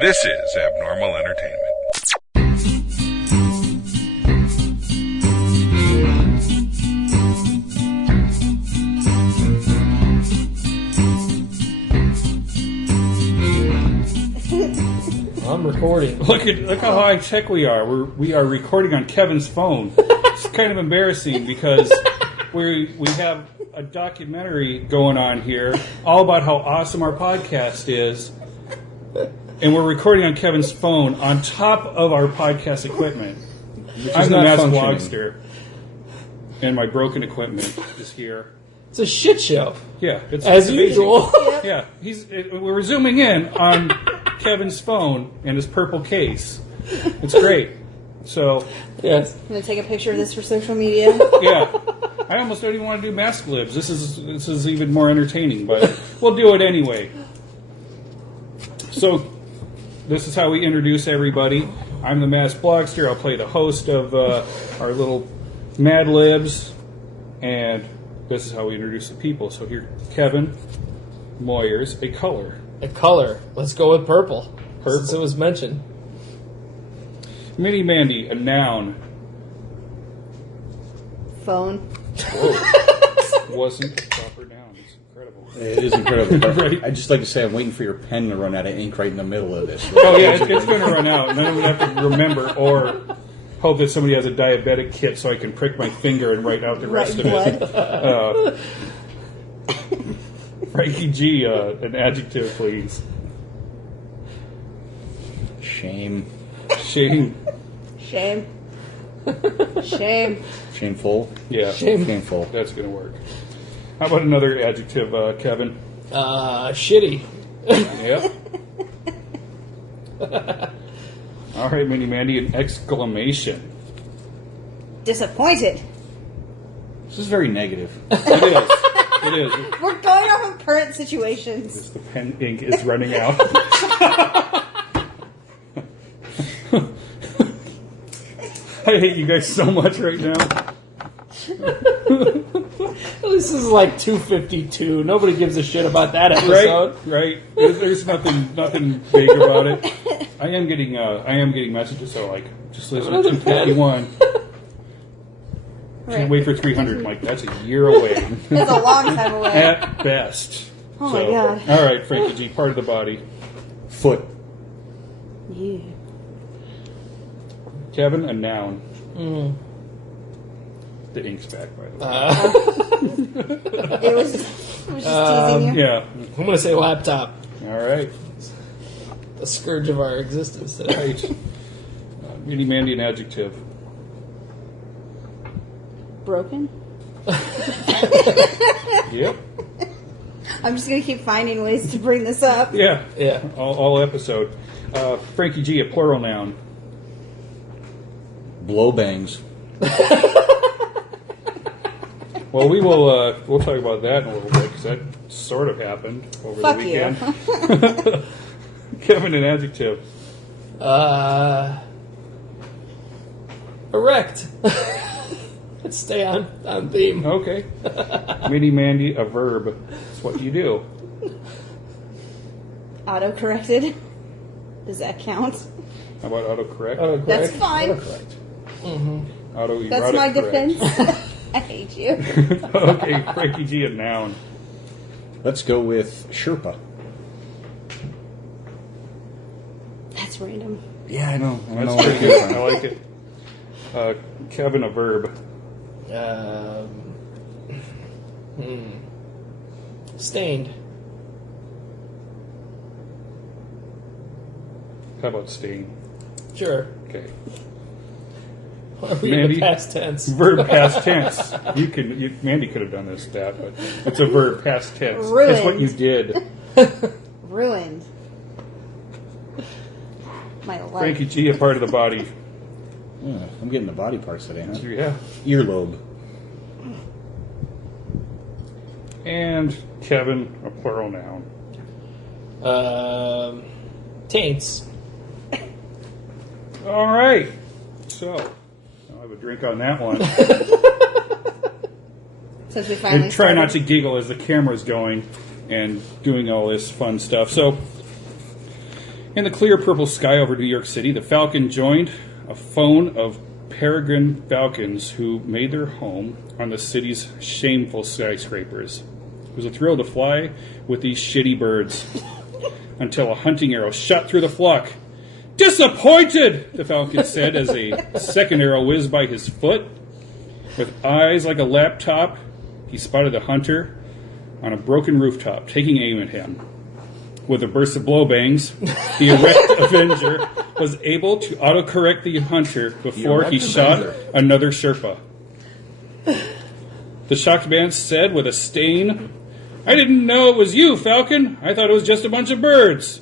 This is Abnormal Entertainment. I'm recording. Look how high tech we are. We are recording on Kevin's phone. It's kind of embarrassing because we have a documentary going on here all about how awesome our podcast is, and we're recording on Kevin's phone on top of our podcast equipment. I'm the Mass Blogster, and my broken equipment is here. It's a shit show. Yeah, it's as amazing. usual. Yeah, we're zooming in on Kevin's phone and his purple case. It's great. So Yes. I'm going to take a picture of this for social media. yeah, I almost don't even want to do mask libs. This is even more entertaining, but we'll do it anyway. So this is how we introduce everybody. I'm the Mass Blogster. I'll play the host of our little Mad Libs, and this is how we introduce the people. So here, Kevin Moyers, a color. A color. Let's go with purple. Since it was mentioned. Minnie Mandy, a noun. Phone. Wasn't a proper noun. It's incredible. It is incredible. But Right. I'd just like to say I'm waiting for your pen to run out of ink right in the middle of this. Oh yeah, it's going to run out, and then I'm going to have to remember or hope that somebody has a diabetic kit so I can prick my finger and write out the rest of it. Frankie G, an adjective, please. Shame. Shame. Shame. Shame. Shameful. Yeah, Shameful. that's going to work. How about another adjective, Kevin? Shitty. Yep. All right, Minnie Mandy, an exclamation. Disappointed. This is very negative. It is. It is. We're going off of current situations. The pen ink is running out. I hate you guys so much right now. This is like 252. Nobody gives a shit about that episode. Right. There's nothing big about it. I am getting messages that are like, just listen to 251. Can't wait for 300. Mike, that's a year away. It's a long time away. At best. Oh my God. All right, Frankie G, part of the body. Foot. Yeah. Kevin, a noun. The ink's back, by the way. It was just teasing you. Yeah. I'm going to say laptop. All right. The scourge of our existence today. Right. Minnie Mandy, an adjective. Broken? Yep. I'm just going to keep finding ways to bring this up. Yeah. Yeah. All episode. Frankie G, a plural noun. Blow bangs. Well, we'll talk about that in a little bit because that sort of happened over Fuck the you. weekend. Kevin, an adjective. Erect. Let's stay on theme. Okay. Minnie Mandy, a verb. It's what you do. Auto-corrected. Does that count? How about autocorrect? Autocorrect. That's fine. Autocorrect. Autoerotic That's my correct. defense. I hate you. Okay, Frankie G, a noun. Let's go with Sherpa. That's random. Yeah, I know. That's pretty good. I like it. Kevin, a verb. Stained. How about stain? Sure. Okay. Read Mandy? the past tense. Verb past tense. Mandy could have done this stat, but it's a verb past tense. Ruined. It's what you did. Ruined. My life. Frankie G, a part of the body. Yeah, I'm getting the body parts today, huh? Yeah. Earlobe. And Kevin, a plural noun. Taints. All right. So, I'll have a drink on that one. Since we finally And try not to started. giggle as the camera's going and doing all this fun stuff. So, In the clear purple sky over New York City, the Falcon joined a phone of peregrine falcons who made their home on the city's shameful skyscrapers. It was a thrill to fly with these shitty birds until a hunting arrow shot through the flock. "Disappointed!" the Falcon said as a second arrow whizzed by his foot. With eyes like a laptop, he spotted the hunter on a broken rooftop, taking aim at him. With a burst of blowbangs, the erect Avenger was able to autocorrect the hunter before he shot another Sherpa. The shocked man said with a stain, "I didn't know it was you, Falcon. I thought it was just a bunch of birds."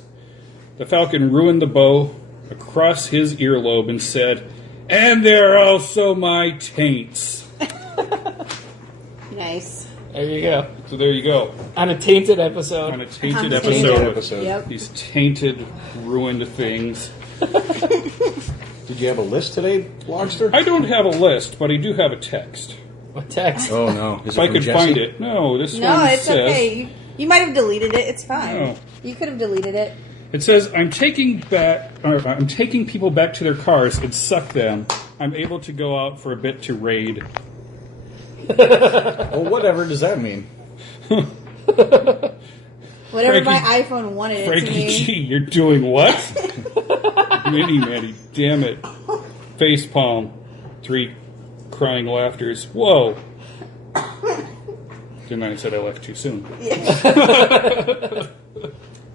The Falcon ruined the bow across his earlobe and said, "And they're also my taints." Nice. There you go. So there you go. On a tainted episode. On a tainted On a episode. tainted episode. Yep. These tainted, ruined things. Did you have a list today, Logster? I don't have a list, but I do have a text. What text? Oh, no. Is If I from could Jesse? find it. No, this No, one it's says... okay. You might have deleted it. It's fine. No. You could have deleted it. It says, I'm taking people back to their cars and suck them. I'm able to go out for a bit to raid. Well, whatever does that mean? Whatever my Frankie- iPhone wanted it to Frankie mean. G, you're doing what? Mini Manny, damn it. Face palm. 3 crying laughters. Whoa. And then I said I left too soon.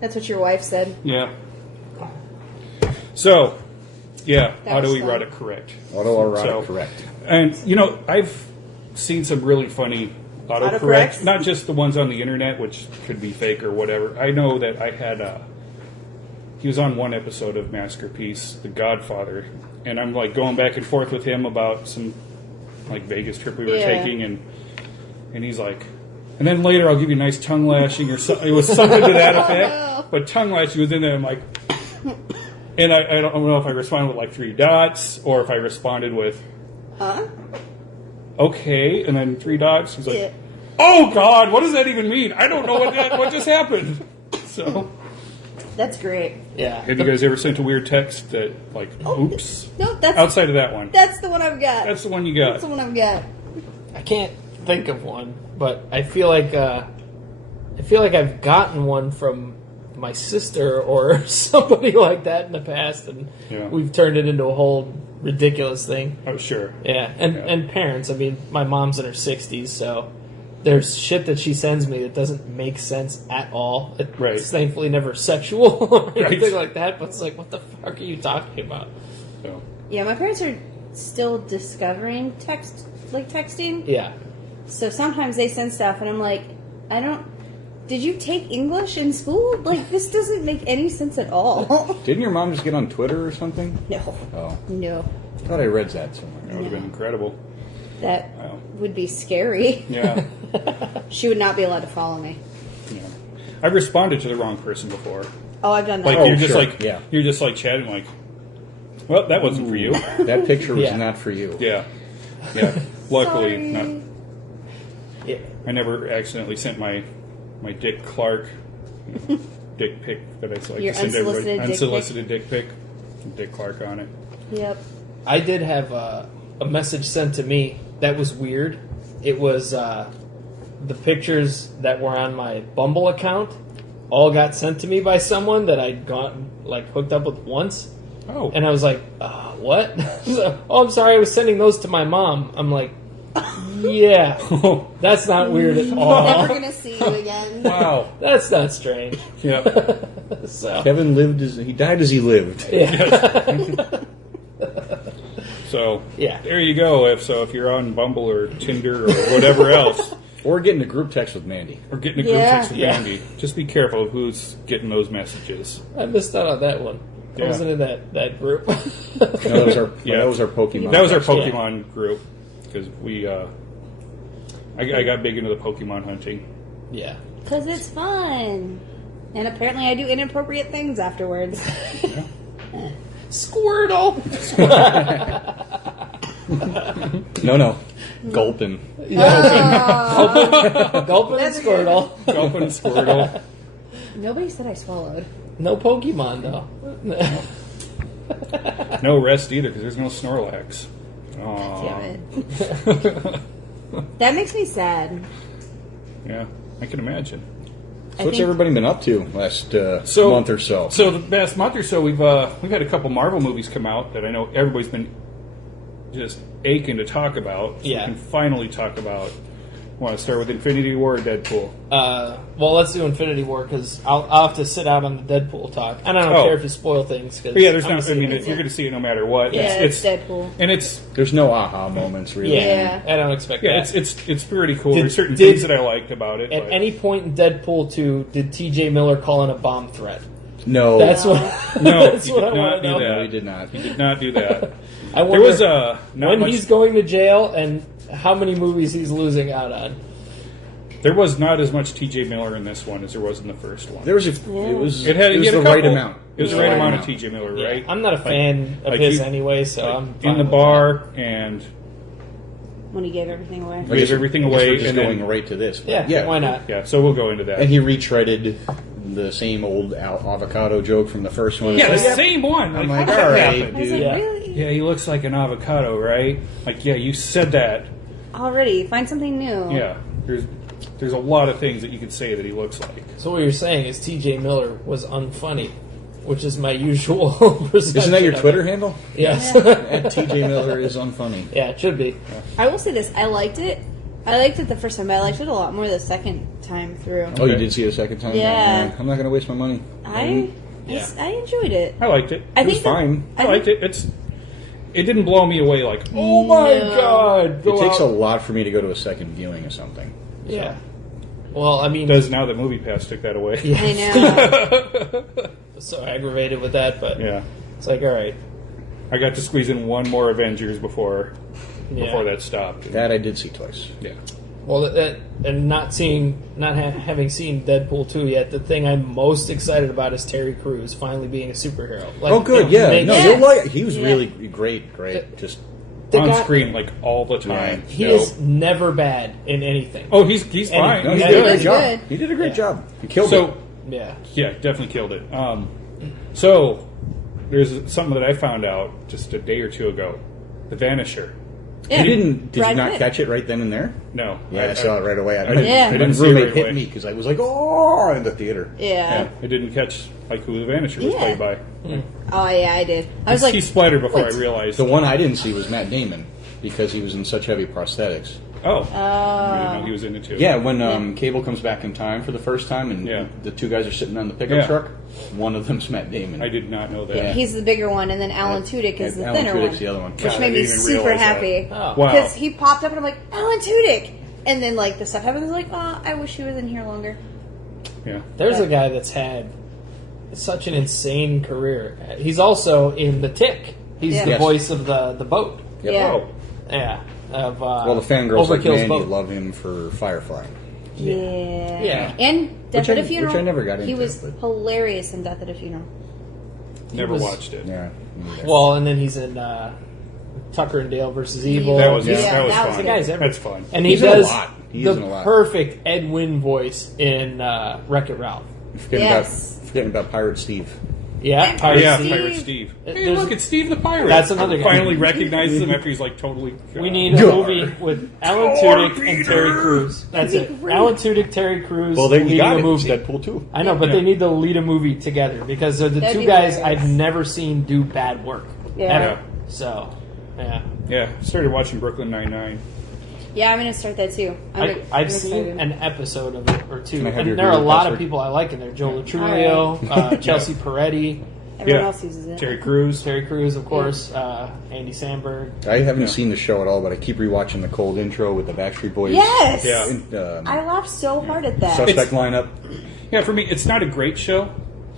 That's what your wife said. Yeah. So, yeah, That was autoerotic correct. Autoerotic, So- correct. And, you know, I've seen some really funny autocorrects. Autocorrects? Not just the ones on the internet, which could be fake or whatever. I know that I had he was on one episode of Maskerpiece, The Godfather, and I'm like going back and forth with him about some like Vegas trip we were Yeah. taking, and he's like, and then later I'll give you a nice tongue lashing or something. It was something to that effect, no. but tongue lashing was in there. I'm like, and I don't know if I responded with like 3 dots or if I responded with Huh? okay, and then 3 dots. He's like, Yeah. oh God, what does that even mean? I don't know what just happened. So, That's great. Yeah. have you guys ever sent a weird text that like, oops? No, that's Outside of that one, that's the one I've got. that's the one you That's got. the one I've got. I can't think of one, but I feel like I've gotten one from my sister or somebody like that in the past, and Yeah. we've turned it into a whole ridiculous thing. Oh sure. Yeah, and parents. I mean, my mom's in her 60s, so there's shit that she sends me that doesn't make sense at all. It's Right. thankfully never sexual or anything Right. like that, but it's like, what the fuck are you talking about? So, Yeah, my parents are still discovering texting. Yeah. So sometimes they send stuff, and I'm like, did you take English in school? Like, this doesn't make any sense at all. Didn't your mom just get on Twitter or something? No. Oh, No. I thought I read that somewhere. that would have been incredible. That Wow. would be scary. Yeah. She would not be allowed to follow me. Yeah. I've responded to the wrong person before. Oh, I've done that. Like Oh, you're just sure. like Yeah. you're just like chatting like, well, that wasn't for you. That picture was Yeah. not for you. Yeah. Yeah. Luckily, Sorry. not. Yeah. I never accidentally sent my Dick Clark dick pic that I like Your to send everybody. unsolicited dick pic? Unsolicited dick pic. Dick Clark on it. Yep. I did have a message sent to me that was weird. It was the pictures that were on my Bumble account all got sent to me by someone that I'd gotten hooked up with once, Oh. and I was like, "What?" So, oh, I'm sorry, I was sending those to my mom. I'm like, "Yeah, that's not weird at all. Never gonna see you again. Wow. That's not strange." Yeah. So, Kevin he died as he lived. yeah. So Yeah. there you go. If you're on Bumble or Tinder or whatever else, Or getting a group text with Mandy. or getting a group Yeah. text with Yeah. Andy, just be careful of who's getting those messages. I missed out on that one. I Yeah. wasn't in that group. No, that was our, Yeah. that was our Pokemon. That was our text. Pokemon group because we. I got big into the Pokemon hunting. Yeah. Because it's fun. And apparently I do inappropriate things afterwards. Squirtle. No. Gulpin. Gulpin and That's Squirtle. Gulpin Squirtle. Nobody said I swallowed. No Pokemon though. No rest either because there's no Snorlax. Aww. Damn it. That makes me sad. Yeah, I can imagine. So what's everybody been up to last month or so? So the past month or so, we've had a couple Marvel movies come out that I know everybody's been just aching to talk about. So Yeah. we can finally talk about. Want to start with Infinity War or Deadpool? Well, let's do Infinity War because I'll have to sit out on the Deadpool talk. And I don't care if you spoil things. Cause But yeah, there's I'm not. I gonna mean, see if you're going to see it no matter what. Yeah, it's Deadpool. And it's There's no aha moments, really. Yeah, I don't expect that. it's pretty cool. Did- There's certain did- things that I liked about it. At but- any point in Deadpool 2, did T.J. Miller call in a bomb threat? No. That's what. No, that's he what did I not want to do know. that. No, he did not. He did not do that. I wonder There was not when much, he's going to jail and how many movies he's losing out on. There was not as much T.J. Miller in this one as there was in the first one. There was it was It had the a right couple. amount. It was the right amount of T.J. Miller, right? I'm not a fan of like his he- anyway, so I'm in fine the with bar and When he gave everything away. I guess- gave everything I guess away we're just and going then- right to this. that. Yeah, why not? yeah. So we'll go into that. And he retreaded the same old avocado joke from the first one. Yeah, the Like, same one. I'm how like, did that all right, happen? I was like, dude. Yeah. really? Yeah, he looks like an avocado, right? Like, yeah, you said that. Already, find something new. Yeah, there's a lot of things that you could say that he looks like. So what you're saying is T.J. Miller was unfunny, which is my usual perception. Isn't that your of Twitter it. handle? Yes. At TJ Miller is unfunny. Yeah, it should be. I will say this: I liked it. I liked it the first time, but I liked it a lot more the second time through. Oh, you did see it a second time? Yeah. I'm not going to waste my money. I enjoyed it. I liked it. I It was think the- fine. I liked it. It didn't blow me away like, oh my No. god. It takes a lot for me to go to a second viewing of something. Yeah. Well, I mean, Does now that Movie Pass took that away. I know. so aggravated with that, but Yeah. it's like, all right. I got to squeeze in one more Avengers before Yeah. that stopped. That I did see twice. Yeah. Well, and not having seen Deadpool 2 yet, the thing I'm most excited about is Terry Crews finally being a superhero. Like, Oh, good. you know, Yeah. make- No, Yeah. you'll like. He was Yeah. really great. Just the On guy- screen like all the time. He No. is never bad in anything. Oh, he's fine. no, he Yeah, did a he great was job. good. He did a great Yeah. job. He killed So it. Yeah. yeah, definitely killed it. So there's something that I found out just a day or two ago. The Vanisher. Yeah. You did you Brad not Pitt. catch it right then and there? No. Yeah, I saw it right away. Yeah. I My didn't see it roommate right hit away. me because I was like, "Oh!" in the theater. Yeah. Yeah, I didn't catch like who the Vanisher was Yeah. played by. Oh yeah, I did. I was like, he splattered before what? I realized. The one I didn't see was Matt Damon because he was in such heavy prosthetics. Oh, I didn't know he was in it too. Yeah, when Cable comes back in time for the first time and Yeah. the two guys are sitting on the pickup Yeah. truck, one of them's Matt Damon. I did not know that. Yeah. he's the bigger one, and then Alan Tudyk is And the Alan thinner Tudyk's one, the other one. which God, I made me didn't even super realize that. happy. Oh. Wow. Because he popped up, and I'm like, Alan Tudyk, and then like the stuff happened. I was like, oh, I wish he was in here longer. Yeah. There's a guy that's had such an insane career. He's also in The Tick. He's Yeah. the Yes. voice of the boat. Yep. Yeah. Oh, Yeah. Of Well, the fangirls like Overkill's Mandy boat. love him for Firefly. Yeah. Yeah. And Death Which at I- a Funeral. which I never got He into, was but- hilarious in Death at a Funeral. never was- watched it. Yeah. Well, and then he's in Tucker and Dale versus Evil. That was Yeah, that was that was fun. good. Guy's everywhere. That's fun. And he He's in a does lot. He's the in a lot. perfect Ed Wynn voice in Wreck-It Ralph. Forgetting about Pirate Steve. Yeah, Pirate yeah, Steve. Pirate Steve. Hey, There's- look, it's Steve the Pirate. That's another guy. Finally recognizes him after he's like totally. We need a movie with Alan Tudyk and Terry Crews. That's That'd it. be great. Alan Tudyk, Terry Crews. Well, there you leading got a it. It's movie. Deadpool 2. I know, but Yeah. they need to lead a movie together because they're the That'd two be guys hilarious. I've never seen do bad work. Yeah. Ever. So, yeah. Yeah, started watching Brooklyn Nine-Nine. Yeah, I'm gonna start that too. I'm I've excited. seen an episode of it or two. Can I have And your there are a Google lot password? of people I like in there. Joe Latrulio, Chelsea Peretti, Everyone Yeah. else uses it. Terry Crews. Terry Crews, of course, Andy Samberg. I haven't Yeah. seen the show at all, but I keep rewatching the cold intro with the Backstreet Boys. Yes. Yeah. I laughed so hard at that. Suspect lineup. Yeah, for me, it's not a great show,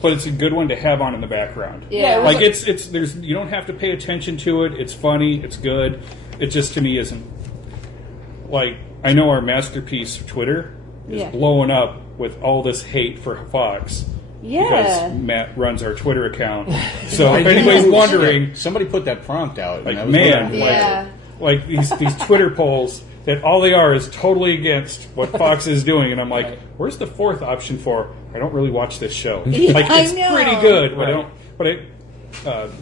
but it's a good one to have on in the background. Yeah. it was Like it's there's you don't have to pay attention to it. It's funny. It's good. It just to me isn't like I know our Maskerpiece Twitter is Yeah. blowing up with all this hate for Fox Yeah. because Matt runs our Twitter account. So if anybody's wondering, Somebody put that prompt out. and like I was man, wondering. Yeah. like these Twitter polls that all they are is totally against what Fox is doing, and I'm like, Right. where's the fourth option for I don't really watch this show. Yeah, Like, it's I know. pretty good, but Right.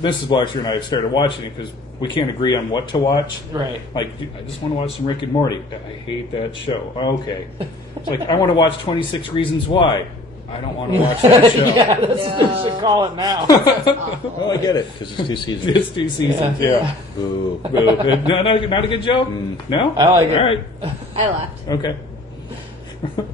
Mrs. Bloxer and I have started watching it because we can't agree on what to watch. Right. Like, dude, I just want to watch some Rick and Morty. I hate that show. Okay. It's like, I want to watch 26 Reasons Why. I don't want to watch that show. Yeah, that's what you should call it now. Well, I get it because it's 2 seasons. It's 2 seasons. Yeah. Boo. Boo. Not a good joke? No? I like it. All right. I laughed. Okay.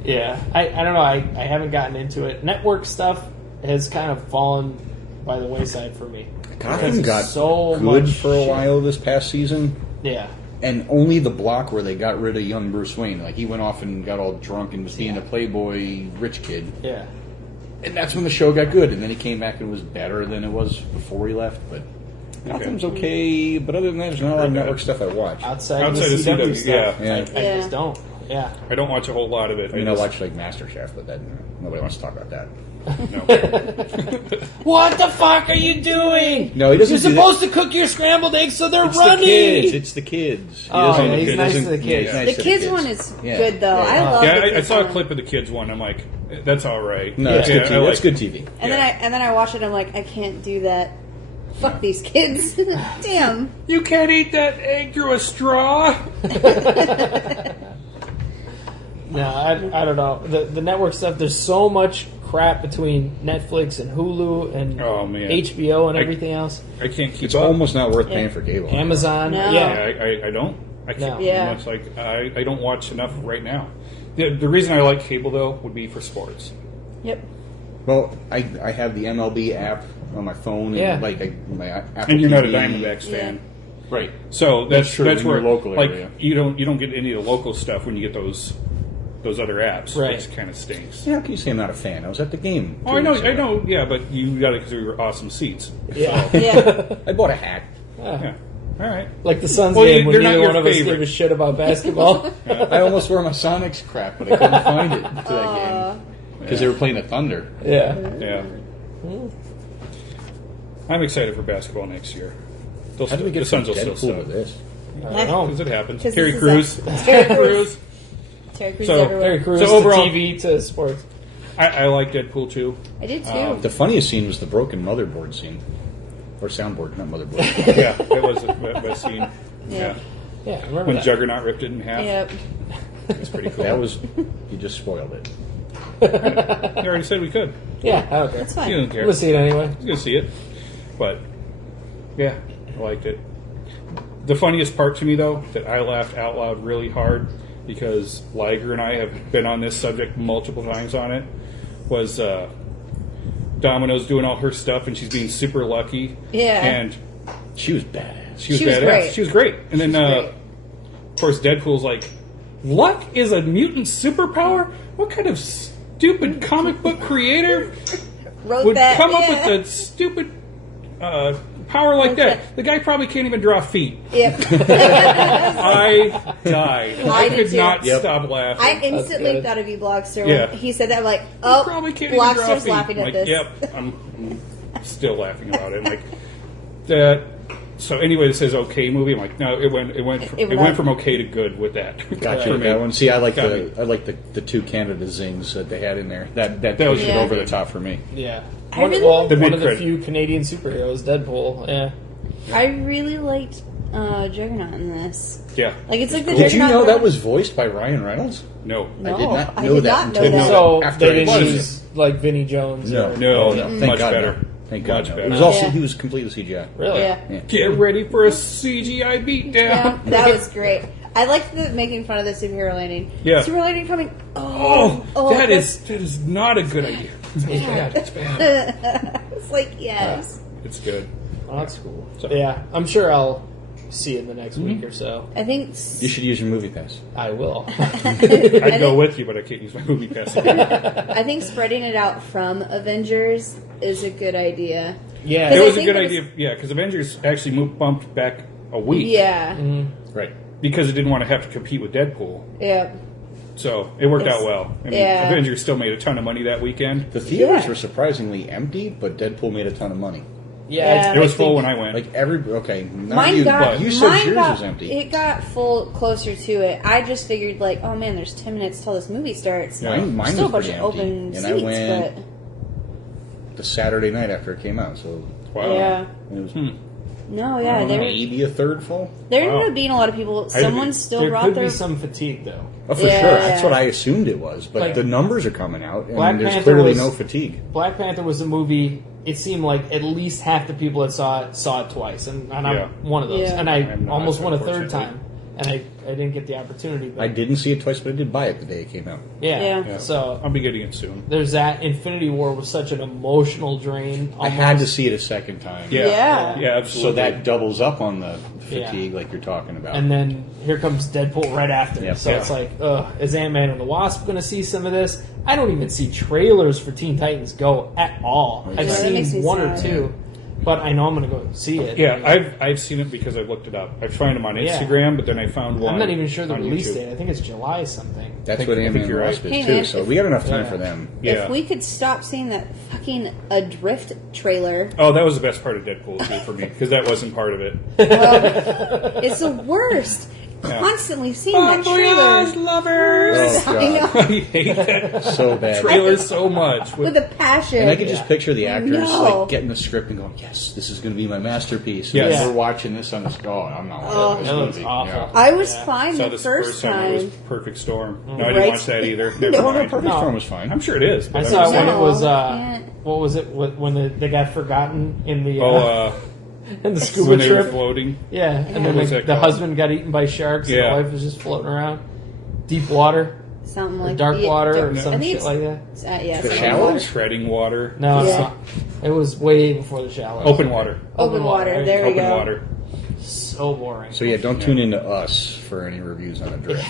Yeah, I don't know. I haven't gotten into it. Network stuff has kind of fallen by the wayside for me. Gotham got so good much for a shit. while this past season. Yeah. And only the block where they got rid of young Bruce Wayne. Like, he went off and got all drunk and was being a playboy rich kid. Yeah. And that's when the show got good. And then he came back and was better than it was before he left. But Gotham's okay. But other than that, there's not a lot of network stuff I watch. Outside Outside the of CW, CW, stuff, yeah. I Yeah. just don't. Yeah. I don't watch a whole lot of it. I mean, I watch, like, MasterChef, but that nobody wants to talk about that. No. What the fuck are you doing? No, he doesn't You're do supposed to cook your scrambled eggs so they're It's runny. the kids. It's the kids. He Oh, doesn't- he's he nice to doesn't- the yeah, kids. he's nice The to kids one is Yeah. good though. Yeah. I love. Yeah, the I kids saw a one. clip of the kids one. I'm like, that's all right. No, it's Yeah, good I TV. like That's good TV. And Yeah. then I watch it. I'm like, I can't do that. Fuck these kids. Damn. You can't eat that egg through a straw. No, I don't know. The network stuff, there's so much crap between Netflix and Hulu and Oh, man. HBO and I- everything else. I can't keep It's up. almost not worth Yeah. paying for cable. Amazon. No. Yeah. I don't. I can't. No. Yeah. It's like I don't watch enough right now. The reason I like cable though would be for sports. Yep. Well, I have the MLB app on my phone, and Yeah. my Apple And you're not a TV. Diamondbacks fan, right? so that's true, that's in where your local like area. you don't get any of the local stuff when you get those other apps, Right. which kind of stinks. Yeah, how can you say I'm not a fan? I was at the game. Oh, 2 weeks ago. I know, yeah, but you got it because we were awesome seats. Yeah. Yeah. I bought a hat. Yeah, all right. Like the Suns Well, game when they're not neither your one of us favorite. gave a shit about basketball. I almost wore my Sonics crap, but I couldn't find it to that game because they were playing the Thunder. Yeah. Yeah. I'm excited for basketball next year. How do we get the some Suns will still Deadpool suck. with this? I don't know. Because it happens. 'Cause Terry this Crews. is Terry Terry Crews. Terry Crews So, everywhere. Terry Crews So overall- to TV to sports. I like Deadpool too. I did too. The funniest scene was the broken motherboard scene, or soundboard, not motherboard. Yeah, that was the best scene. Yeah. Yeah, I remember When that. Juggernaut ripped it in half. Yep. It's pretty cool. That was you just spoiled it. You already said we could. Yeah, I don't care. That's You fine. don't I'm care. gonna see it anyway. You're going to see it. But, yeah, I liked it. The funniest part to me, though, that I laughed out loud really hard, because Liger and I have been on this subject multiple times on it, was Domino's doing all her stuff, and she's being super lucky. Yeah. And She was badass. she was She was badass. great. She was great. And then, great. of course, Deadpool's like, luck is a mutant superpower? What kind of stupid comic book creator Wrote would that. come up yeah. with a stupid power like that? The guy probably can't even draw feet. Yep. I died. I I did could too. not Yep. stop laughing. I instantly good. thought of you, Blogster. Yeah. When he said that, I'm like, oh, probably can't even draw Blogster's feet. laughing I'm at like, this. Yep, I'm still laughing about it. I'm like that. So anyway, it says okay movie. I'm like, no, it went from okay to good with that. Got you For with me. that one. See, I like Got the two Canada zings that they had in there. That was pushed it Yeah. over the top for me. Yeah. I One, really well, like- The one of the mid-credit. few Canadian superheroes, Deadpool. Yeah. I really liked Juggernaut in this. Yeah. Like, it's like the Did you Juggernaut. know that one- was voiced by Ryan Reynolds? No. No, I did not I know did that not know until that. So after they I didn't watched use like Vinnie Jones. No, or- No, Thank much God, better. no. Thank God, Much no. better. It was all Yeah. he was completely CGI. Really? Yeah. Yeah. Get ready for a CGI beatdown. Yeah, that was great. I liked the making fun of the superhero landing. Yeah. Superhero landing coming. Oh, that that's- is not a good idea. It's bad. It's bad. It's like, yes. It's good. Oh, that's cool. So- Yeah, I'm sure I'll see it in the next week or so. I think. You should use your movie pass. I will. I'd go with you, but I can't use my movie pass. I think spreading it out from Avengers is a good idea. Yeah. It I was a think good it was- idea, yeah, because Avengers actually bumped back a week. Yeah. Right. Because it didn't want to have to compete with Deadpool. Yeah. So it worked It's- out well. I mean, yeah. Avengers still made a ton of money that weekend. The theaters Yeah. were surprisingly empty, but Deadpool made a ton of money. Yeah, It was full when I went. Like okay, not Mine you, got. but you said mine yours got, was empty. It got full closer to it. I just figured like, oh man, there's 10 minutes till this movie starts. Yeah. Mine Still a was bunch pretty of empty, open and seats, I went but the Saturday night after it came out. So Wow. yeah. it was No, yeah, there maybe a third full. ended Wow. up being a lot of people. Someone still there brought could their. be some fatigue though. Oh, for Yeah, sure. yeah. That's what I assumed it was. But Like, the numbers are coming out, and Black there's Panther clearly was- no fatigue. Black Panther was a movie. It seemed like at least half the people that saw it twice, and Yeah. I'm one of those. Yeah. And I I'm not, almost went a third unfortunately. time, and I didn't get the opportunity. But I didn't see it twice, but I did buy it the day it came out. yeah. Yeah. So I'll be getting it soon. there's that. Infinity War was such an emotional drain. I had to almost. see it a second time. Yeah. Yeah. Yeah, absolutely. So that doubles up on the Yeah. fatigue, like you're talking about. And then here comes Deadpool right after. Yep. So Yeah. it's like, is Ant-Man and the Wasp going to see some of this? I don't even see trailers for Teen Titans Go at all. I've Yeah, that makes me seen one or sad. two, but I know I'm going to go see it. Yeah, I've seen it because I've looked it up. I found them on Yeah. Instagram, but then I found one. I'm not even sure the on release YouTube. date. I think it's July something. That's think- what I think Ant-Man you're and Wasp right. is, Hey, too. man, So if- we got enough time Yeah. for them. Yeah. If we could stop seeing that fucking Adrift trailer, Oh, that was the best part of Deadpool 2 for me because that wasn't part of it. it's the worst. Yeah. Constantly seeing that trailer. lovers. Oh, I God. know. I hate that So bad. trailer so much. With a passion. And I could just picture the actors No. like getting the script and going, "Yes, this is going to be my masterpiece." Yes. And Yeah. we're watching this on this. Oh, I'm not watching this That looks movie. awful. Yeah. I was Yeah. fine Saw the this first time. It was time. Perfect Storm. No, I didn't Right. watch that either. No, Never No, mind. Perfect No. Storm was fine. I'm sure it is. But I saw it when No, it was, I can't. what was it, when they got forgotten in the, Oh, in the scuba when they were trip? floating. Yeah, and Yeah. then What was the that called? husband got eaten by sharks Yeah. and the wife was just floating around. Deep water, Something or like dark yeah, water, or I some think shit it's- like that. yeah, The something Shallows? like Treading water. No, it's Yeah. not. It was way before the shallows. Open water. Open water, there we Open go. water. So boring. So yeah, don't tune into us for any reviews on Adrift.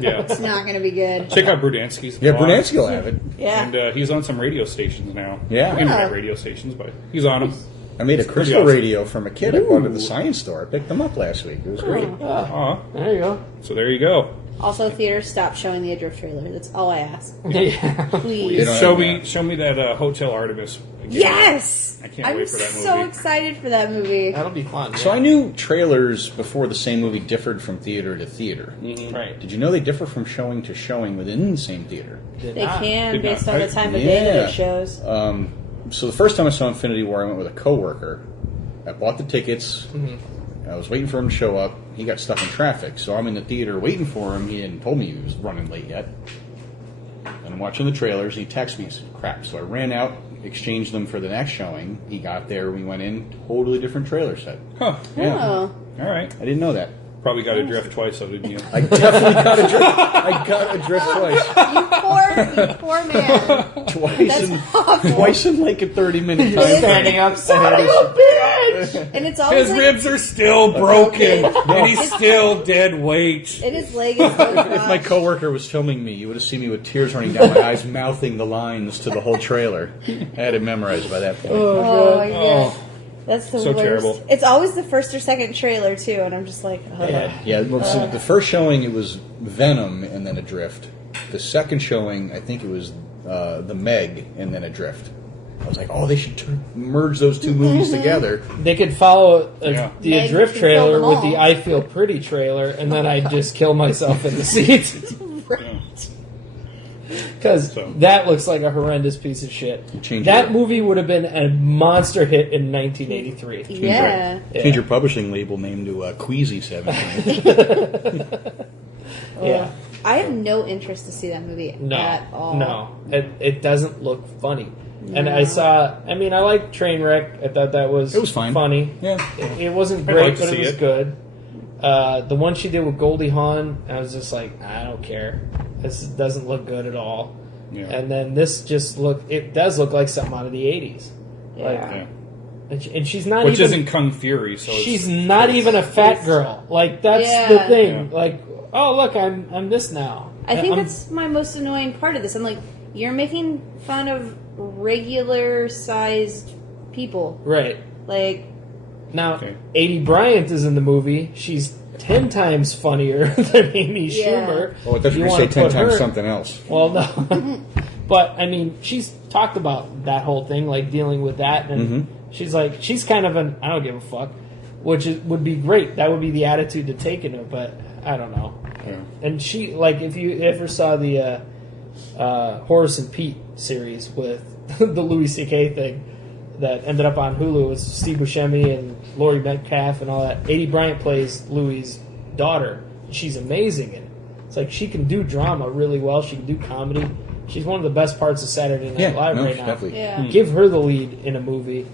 Yeah. It's not going to be good. Check out Brudansky's Yeah, blog. Brunansky will have it. Yeah. And he's on some radio stations now. Yeah. Internet Oh. radio stations, but he's on them. I made a crystal awesome. radio from a kid I bought at the science store. I picked them up last week. It was great. Aw. There you go. So there you go. Also, theater, stop showing the Adrift trailer. That's all I ask. Yeah. Please. don't Show have me, that. show me that Hotel Artemis. Again. Yes! I can't I'm wait for that so movie. excited for that movie. That'll be fun. So yeah. I knew trailers before the same movie differed from theater to theater. Right. Did you know they differ from showing to showing within the same theater? Did They not. can, Did based not. on the time of day that Yeah. it shows. So the first time I saw Infinity War, I went with a coworker. I bought the tickets. I was waiting for him to show up. He got stuck in traffic, so I'm in the theater waiting for him. He hadn't told me he was running late yet. And I'm watching the trailers. He texts me and said, "Crap!" So I ran out, exchanged them for the next showing. He got there. We went in. Totally different trailer set. Huh. Yeah, Oh. All right. I didn't know that. Probably got a drift twice, though, didn't you? I definitely got a drift. I got a drift twice. You poor man. Twice in like a 30-minute time. Standing up, saying, And it's always His like, ribs are still broken, and he's still dead weight. and his leg is so If my coworker was filming me, you would have seen me with tears running down my eyes, mouthing the lines to the whole trailer. I had it memorized by that point. Oh my god. Oh. That's the So worst. terrible. It's always the first or second trailer too, and I'm just like, oh. Yeah. Yeah, well, so the first showing it was Venom and then Adrift. The second showing, I think it was the Meg and then Adrift. I was like, oh, they should merge those two movies together. They could follow Yeah. the Meg Adrift can trailer film them with the all. I Feel Pretty trailer, and then I'd just kill myself in the seat. Because So. that looks like a horrendous piece of shit. Change That your- movie would have been a monster hit in 1983. Yeah. Change your publishing label name to Queasy 17. Yeah. I have no interest to see that movie No. at all. No. It doesn't look funny. And I like Trainwreck. I thought that was It was fine. funny. Yeah. It wasn't I'd great, like to but it see was it. good. The one she did with Goldie Hawn, I was just like, I don't care. This doesn't look good at all. Yeah. And then this it does look like something out of the 80s. Like, Yeah. Yeah. and she's not Which even, isn't Kung Fury, so she's it's, not even a fat girl. Like, that's Yeah. the thing. Yeah. Like, oh, look, I'm this now. I think I'm- that's my most annoying part of this. I'm like, you're making fun of regular sized people. Right. Like, Now, Okay. 80 Bryant is in the movie. She's 10 times funnier than Amy Yeah. Schumer. Oh, I thought you were wanna going to say 10 put times her- something else. Well, no. But, I mean, she's talked about that whole thing, like dealing with that. And She's like, she's kind of an I don't give a fuck, would be great. That would be the attitude to take in it, but I don't know. Yeah. And she, like, if you ever saw the Horace and Pete series with the Louis C.K. thing that ended up on Hulu with Steve Buscemi and Laurie Metcalf and all that, Adie Bryant plays Louis' daughter. She's amazing in it. It's like she can do drama really well. She can do comedy. She's one of the best parts of Saturday Night Live right now. Definitely. Yeah. Give her the lead in a movie.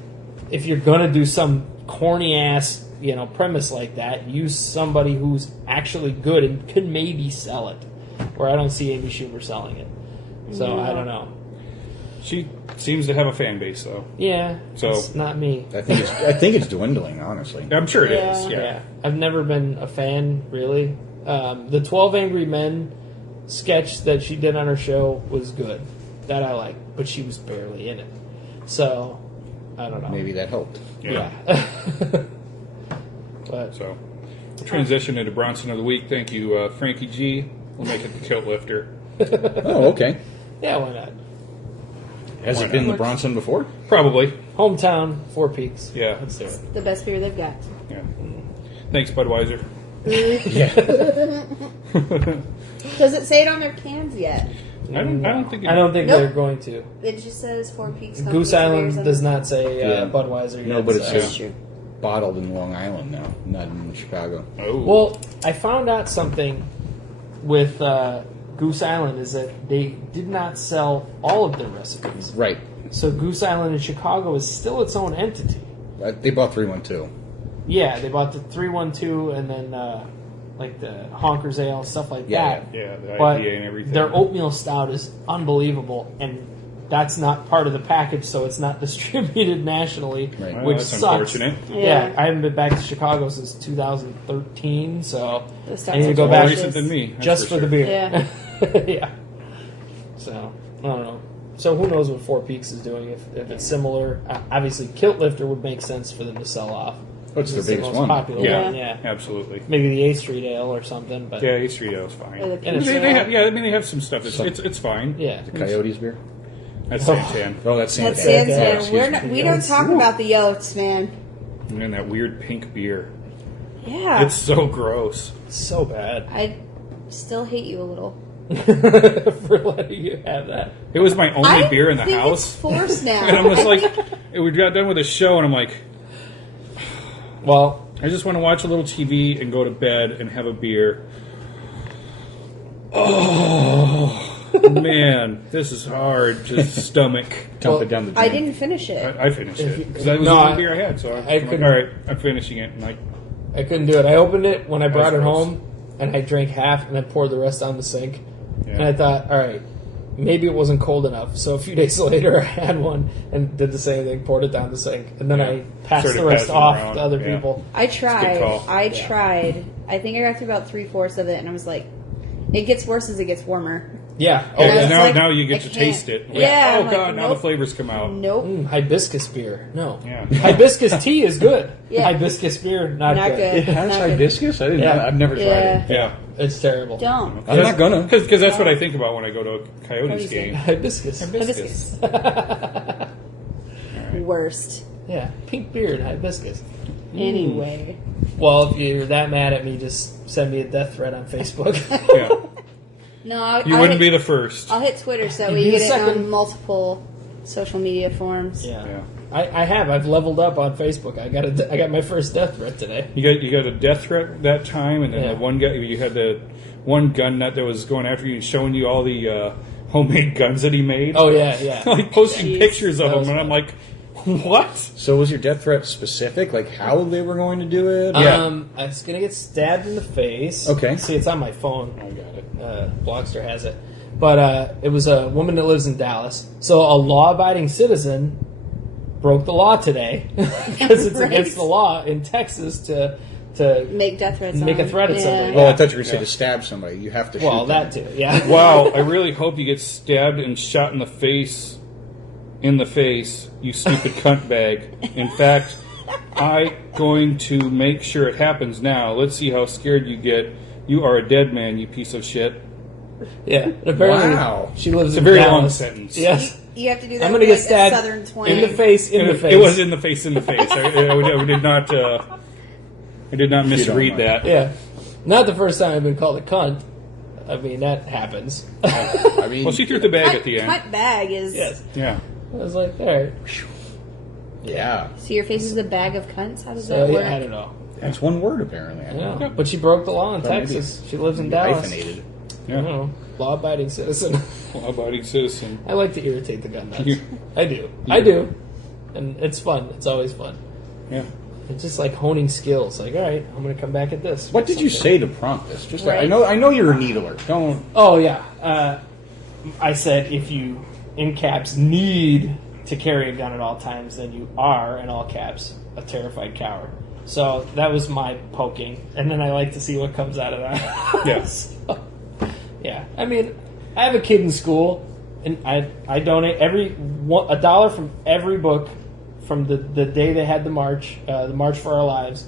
If you're gonna do some corny ass, premise like that, use somebody who's actually good and can maybe sell it. Where I don't see Amy Schumer selling it. So I don't know. She seems to have a fan base, though. Yeah, So- it's not me. I think it's dwindling, honestly. I'm sure it Yeah. is. Yeah. I've never been a fan, really. The 12 Angry Men sketch that she did on her show was good. That I liked, but she was barely in it. So, I don't know. Maybe that helped. Yeah. But, So, we'll transition into Bronson of the Week. Thank you, Frankie G. We'll make it the Kilt Lifter. Oh, okay. yeah, why not? Has Why it been not? the Bronson before? Probably. Hometown, Four Peaks. Yeah. Let's do it. The best beer they've got. Yeah. Thanks, Budweiser. Yeah. Does it say it on their cans yet? I don't think. I don't think Nope. they're going to. It just says Four Peaks. Goose Company Island beers on does it. not say Yeah. Budweiser yet. No, but it so- says That's true. bottled in Long Island now, not in Chicago. Oh. Well, I found out something with Goose Island is that they did not sell all of their recipes. Right. So Goose Island in Chicago is still its own entity. They bought 312. Yeah, they bought the 312 and then like the Honkers Ale, stuff like Yeah, that. yeah, the But IPA and everything. their oatmeal stout is unbelievable, and that's not part of the package, so it's not distributed nationally, Right. Well, which that's sucks. unfortunate. Yeah, Yeah. I haven't been back to Chicago since 2013, so The I stouts need to are go More back delicious. recent than me. that's just for the sure. beer. Yeah. yeah. So I don't know. So who knows what Four Peaks is doing? If it's similar, obviously Kilt Lifter would make sense for them to sell off. What's their It's the biggest most one? popular Yeah. one, yeah. Absolutely. Maybe the A Street Ale or something, but Yeah, East Street Ale's fine. Or the And it's- They have, yeah, I mean they have some stuff. It's Some- it's fine. yeah. The Coyotes beer? That's Santan. Oh, that's Santan. That's Santan. Santan. Yeah, excuse me. We don't talk about the Yotes, man. And then that weird pink beer. Yeah. It's so gross. It's so bad I still hate you a little. for letting you have that. It was my only I beer in the think house. It's forced now. And I was I like, think- we got done with the show, and I'm like, Well, I just want to watch a little TV and go to bed and have a beer. Oh, man, this is hard to stomach. Dump Well, it down the drain. I didn't finish it. I finished it because that was No, the only I- beer I had. So I'm I like, couldn't- all right, I'm finishing it. And like, I couldn't do it. I opened it when I brought That's it gross. home, and I drank half, and I poured the rest down the sink. yeah. And I thought, all right, maybe it wasn't cold enough. So a few days later, I had one and did the same thing, poured it down the sink, and then I passed Started the rest passing off around, to other yeah. people. I tried. call. I tried. I think I got through about 3/4 of it, and I was like, it gets worse as it gets warmer. Yeah. Yeah, I 'cause was now, like, now you I get to can't. taste it. Yeah, Oh I'm god, like, now the nope. flavors come out. Nope. Hibiscus beer. No. Yeah. Hibiscus tea is good. Yeah. Hibiscus beer, not, Not good. good. It has Not good. hibiscus? I didn't Yeah. know. I've never tried Yeah. it. Yeah. It's terrible. Don't. I'm not gonna. Because that's what I think about when I go to a Coyotes Coyotes game. game. Hibiscus. Hibiscus. Worst. Yeah, pink beer and hibiscus. Anyway. Well, if you're that mad at me, just send me a death threat on Facebook. Yeah. No, I'll, You I'll wouldn't hit, be the first. I'll hit Twitter so Give we me a get it on second. multiple social media forms. Yeah. Yeah. I have. I've leveled up on Facebook. I got my first death threat today. You got a death threat that time, and then Yeah. the one guy you had the one gun nut that was going after you and showing you all the homemade guns that he made. Oh yeah, yeah. Like posting Jeez. pictures of That them, was and I'm fun. like, what? So was your death threat specific? Like how they were going to do it? Yeah. I was gonna get stabbed in the face. Okay. See, it's on my phone. I got it. Blockster has it. But it was a woman that lives in Dallas. So a law-abiding citizen broke the law today because it's Right. against the law in Texas to Make death threats. Make a on. threat at Yeah. somebody. Oh, I thought you were going to say Yeah. to stab somebody. You have to shoot well, them. that too. Yeah. Wow, I really hope you get stabbed and shot in the face, you stupid cunt bag. In fact, I'm going to make sure it happens now. Let's see how scared you get. You are a dead man, you piece of shit. Yeah. And apparently, Wow. she lives It's a in very Dallas. long sentence. Yes. You have to do that. I'm with gonna get like stabbed a southern twang. in the face. In the face. It was in the face. In the face. I did not. I did not misread mind. that. Yeah, not the first time I've been called a cunt. I mean, that happens. I mean, Well, she threw the bag at the end. Cut bag is. Yes. Yeah. I was like, all right. yeah, So your face is a bag of cunts. How does So that work? yeah, I don't know. that's one word apparently. I Yeah. know. But she broke the law in Well, maybe Texas. She lives in Dallas. Hyphenated. I don't know. Law-abiding citizen. Law-abiding citizen. I like to irritate the gun nuts. You- I do. I do. And it's fun. It's always fun. Yeah. It's just like honing skills. Like, all right, I'm going to come back at this. What did you Something. say to prompt this? Just Right. I know you're a needler. Don't. Oh, yeah. I said if you, in caps, need to carry a gun at all times, then you are, in all caps, a terrified coward. So that was my poking. And then I like to see what comes out of that. Yes. Yeah. I mean, I have a kid in school, and I donate $1 from every book from the day they had the March for Our Lives,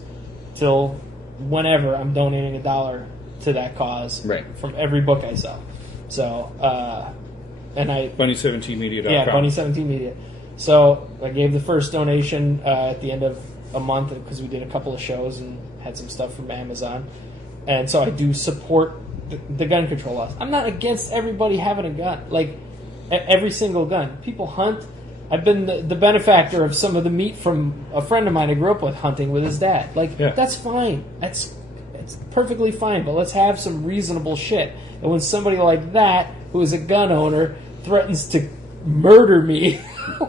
till whenever. I'm donating $1 to that cause Right. from every book I sell. So, and I Bunny17media.com. yeah, Bunny 17 Media. So I gave the first donation at the end of a month because we did a couple of shows and had some stuff from Amazon, and so I do support the gun control laws. I'm not against everybody having a gun, like every single gun. People hunt. I've been the benefactor of some of the meat from a friend of mine I grew up with hunting with his dad. Like, Yeah. that's fine. It's perfectly fine, but let's have some reasonable shit. And when somebody like that, who is a gun owner, threatens to murder me,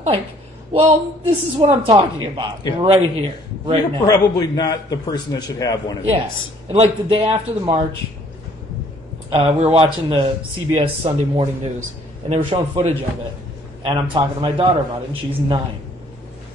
like, well, this is what I'm talking about right here, right You're now. probably not the person that should have one of Yes. these. And like the day after the march, we were watching the CBS Sunday morning news, and they were showing footage of it. And I'm talking to my daughter about it, and she's 9.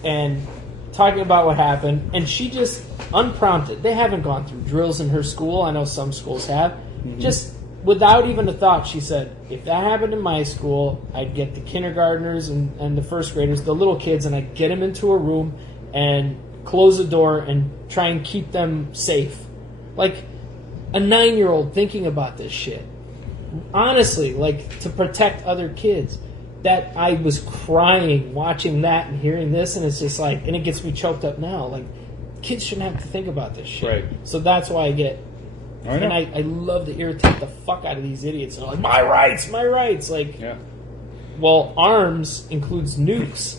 And talking about what happened, and she just, unprompted, they haven't gone through drills in her school, I know some schools have, just without even a thought, she said, if that happened in my school, I'd get the kindergartners and the first graders, the little kids, and I'd get them into a room and close the door and try and keep them safe. Like, a 9-year-old thinking about this shit. Honestly, like, to protect other kids. That I was crying watching that and hearing this, and it's just like, and it gets me choked up now. Like, kids shouldn't have to think about this shit. Right. So that's why I get, I know. and I love to irritate the fuck out of these idiots. They're like, my rights, my rights. Like, Yeah. well, arms includes nukes.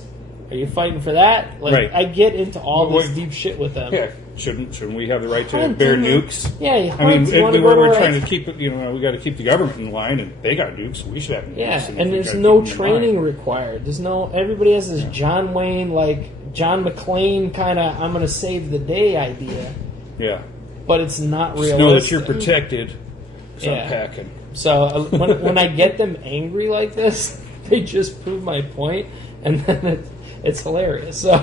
Are you fighting for that? Like, Right. I get into all Well, this what- deep shit with them. Yeah. Shouldn't we have the right to Hunt, bear you know. nukes? Yeah, you I mean, hunt, you wanna go we're to trying a- to keep it. You know, we got to keep the government in line, and they got nukes. We should have nukes. Yeah, if and we there's gotta no keep them in training line. required. There's no, everybody has this John Wayne, like, John McClane kind of, I'm going to save the day idea, Yeah. but it's not Just realistic. know that you're protected. Stop Yeah. packing. So when I get them angry like this, they just prove my point, and then it's hilarious. So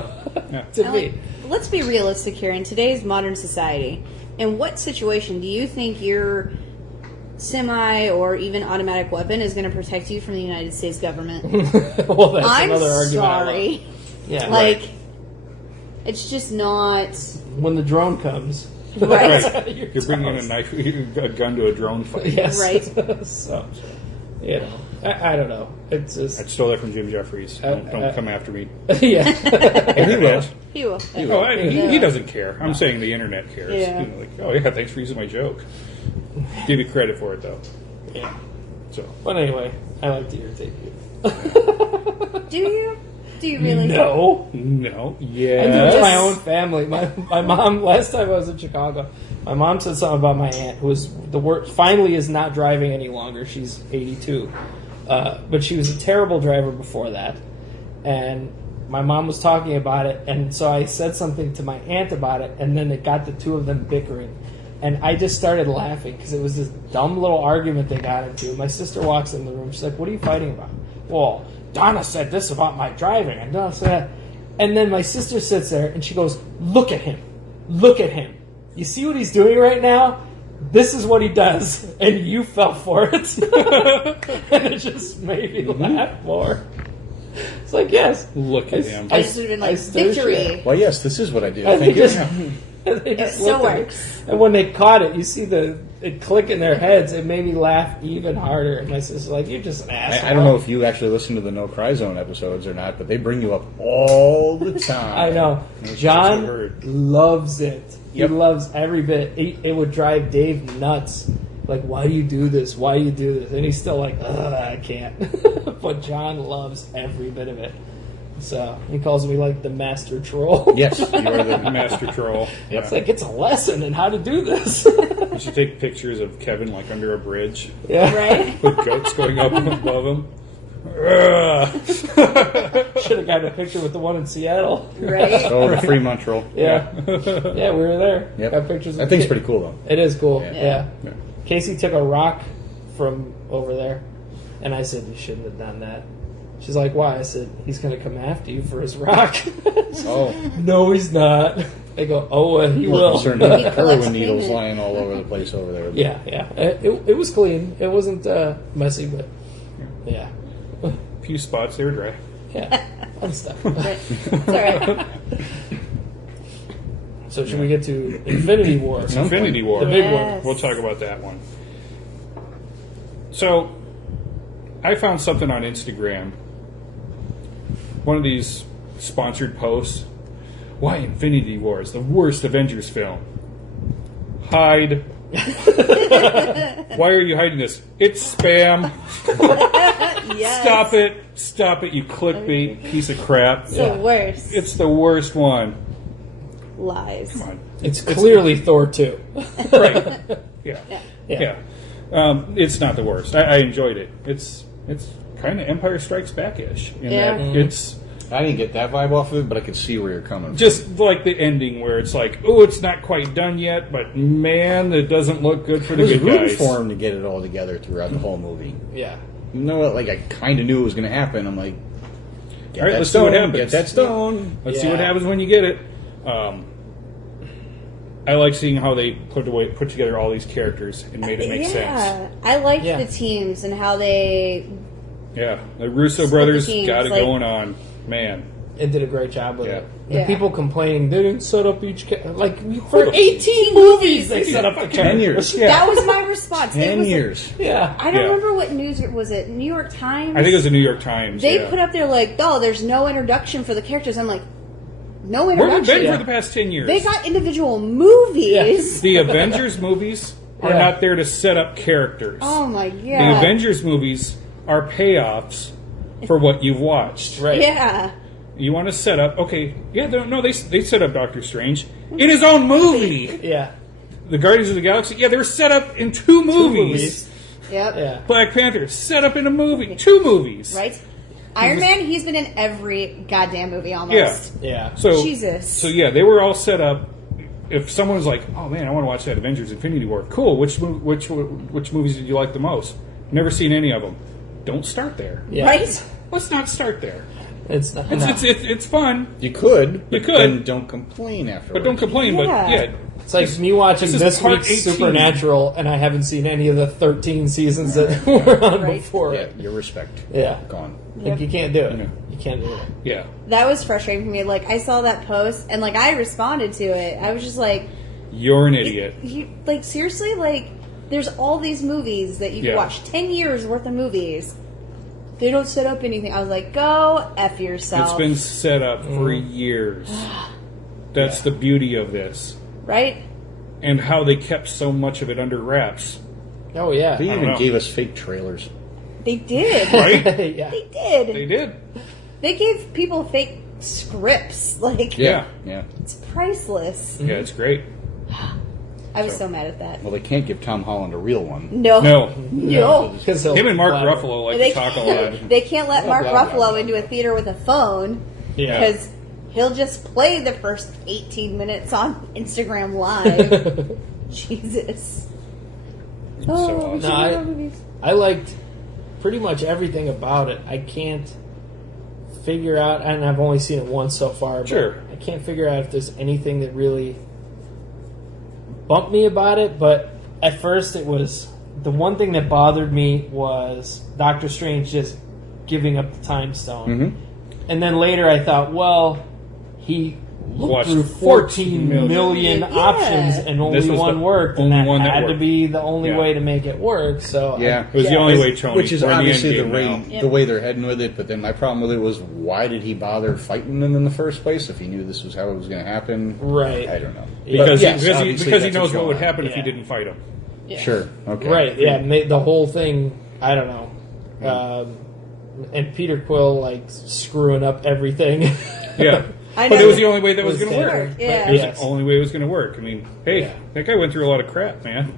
Yeah. to I me, like- let's be realistic here. In today's modern society, in what situation do you think your semi or even automatic weapon is going to protect you from the United States government? well, that's I'm another argument. I love. sorry. Yeah, Like, it's just not when the drone comes, right. Right. You're bringing in a knife, a gun to a drone fight. yes, Right. so you know, I don't know. It's I just stole that from Jim Jeffries. Don't come after me. yeah. Internet. He will. Oh, he doesn't care. I'm saying the internet cares. Yeah. You know, like, oh yeah, thanks for using my joke. Give you credit for it though. Yeah. So But anyway, I like to irritate you. Do you? Do you really? No. no, I do it yes. to my own family. My mom, last time I was in Chicago, my mom said something about my aunt, who was the worst, finally is not driving any longer. She's 82. But she was a terrible driver before that. And my mom was talking about it, and so I said something to my aunt about it, and then it got the two of them bickering. And I just started laughing because it was this dumb little argument they got into. My sister walks in the room. She's like, what are you fighting about? Well, Donna said this about my driving, and Donna said that. And then my sister sits there, and she goes, look at him. Look at him. You see what he's doing right now? This is what he does, and you fell for it. And it just made me laugh more. It's like, yes. Look at him. I just would have been like, stir victory. shit. Well, yes, this is what I do. I Thank think you. just- They It just still looked at me. works. And when they caught it, you see it click in their heads. It made me laugh even harder. And my sister's like, "You're just an asshole." I don't know if you actually listen to the No Cry Zone episodes or not, but they bring you up all the time. I know. I've John heard. loves it. Yep. He loves every bit. It would drive Dave nuts. Like, why do you do this? Why do you do this? And he's still like, ugh, I can't. But John loves every bit of it. So he calls me like the master troll. Yes. You are the master troll. Yep. It's like, it's a lesson in how to do this. You should take pictures of Kevin like under a bridge Yeah. Right? with goats going up above him. Should have gotten a picture with the one in Seattle. Right? Oh, the Fremont Troll. Yeah. Yeah, we were there. Yep. Got pictures of That thing's the pretty cool, though. It is cool. Yeah. Yeah. Yeah. Casey took a rock from over there, and I said, "You shouldn't have done that." She's like, "Why?" I said, "He's going to come after you for his rock." Oh. No, he's not. I go, "Oh, he More will." concerned He about collects heroin needles payment. lying all over the place over there. Yeah, yeah. It was clean. It wasn't messy, but yeah. A few spots, they were dry. Yeah. Fun stuff. Right. It's all right. So should we get to Infinity War? Infinity War. The big Yes. one. We'll talk about that one. So, I found something on Instagram. One of these sponsored posts. Why Infinity War is the worst Avengers film? Hide. Why are you hiding this? It's spam. Yes. Stop it. Stop it, you clickbait piece of crap. It's the worst. It's the worst one. Lies. Come on. It's clearly Thor 2. Right. Yeah. Yeah. Yeah. It's not the worst. I enjoyed it. It's kind of Empire Strikes Back-ish. In Yeah. that it's I didn't get that vibe off of it, but I could see where you're coming from. just like the ending where it's like, oh, it's not quite done yet, but man, it doesn't look good for I the was good rooting guys. for him to get it all together throughout the whole movie. Yeah. You know what? Like, I kind of knew it was going to happen. I'm like, get All right, that let's see stone, what happens. Get that stone. Let's see Yeah. what happens when you get it. I like seeing how they put together all these characters and made it make sense. I liked Yeah. the teams and how they. Yeah, the Russo Split brothers the teams, got it like- going on. Man, It did a great job with Yeah. it. The Yeah. people complaining they didn't set up each like for 18 movies they set up the 10 years. characters. Yeah. That was my response. It 10 was years. Yeah. I don't Yeah. remember what news was it. New York Times. I think it was the New York Times. They yeah. put up there like, oh, there's no introduction for the characters. I'm like, no Where have they introduction. been Yeah. for the past 10 years? They got individual movies. The Avengers movies are Yeah. not there to set up characters. Oh my god. The Avengers movies are payoffs for what you've watched. Right. Yeah. You want to set up, okay, yeah, they set up Doctor Strange in his own movie. Yeah. The Guardians of the Galaxy, yeah, they were set up in two movies. Yep. Yeah. Black Panther, set up in a movie, two movies. Right? Iron Man, he's been in every goddamn movie Yeah. almost. Yeah. So, Jesus. So yeah, they were all set up. If someone was like, "Oh man, I want to watch that Avengers: Infinity War," cool. Which movies did you like the most? Never seen any of them. Don't start there. Yeah. Right? Let's not start there. It's not. It's fun, You could. You but could. Then don't complain afterwards. but don't complain. Yeah. But yeah, It's like me watching this is this part week's 18. Supernatural, and I haven't seen any of the 13 seasons that were on Right. before Yeah, it. your respect. Yeah. Gone. Like, you can't do it. Yeah. You can't do it. yeah. That was frustrating for me. Like, I saw that post and, like, I responded to it. I was just like, You're an idiot. you, like, seriously? Like, there's all these movies that you Yeah. can watch. 10 years worth of movies. They don't set up anything. I was like, go F yourself. It's been set up for years. That's the beauty of this, Right? and how they kept so much of it under wraps. Oh, yeah. They don't even know. gave us fake trailers. They did. Right? yeah. They did. They did. They gave people fake scripts. Like, Yeah. Yeah. it's priceless. Yeah, it's great. I was so mad at that. Well, they can't give Tom Holland a real one. No. No, No. Because him and Mark Ruffalo like They to talk a lot. they can't let Mark blah, blah, Ruffalo blah, into a theater with a phone Yeah. because he'll just play the first 18 minutes on Instagram Live. Jesus. So awesome. we should No, do I- more movies. I liked pretty much everything about it. I can't figure out, and I've only seen it once so far, but Sure. I can't figure out if there's anything that really bumped me about it. But at first, it was the one thing that bothered me was Doctor Strange just giving up the Time Stone. Mm-hmm. And then later I thought, well, he looked watched through 14 million Yeah. options and This only was one the worked, and only that one that had to worked. be the only Yeah. way to make it work. So Yeah. It was the Yeah. only way, Tony. Which is We're in obviously the end way game now. the way they're heading with it. But then my problem with it was, why did he bother fighting them in the first place if he knew this was how it was going to happen? Right. I don't know. Yeah. Because, But yes, because obviously he that's knows what's what going would on. happen if he Yeah. didn't fight him. Yeah. Sure. Okay. Right, yeah, the whole thing, I don't know. And Peter Quill, like, screwing up everything. Yeah. I But know it was the only way that was was going to work. standard. Yeah. It was Yes. the only way it was going to work. I mean, hey, Yeah. that guy went through a lot of crap, man.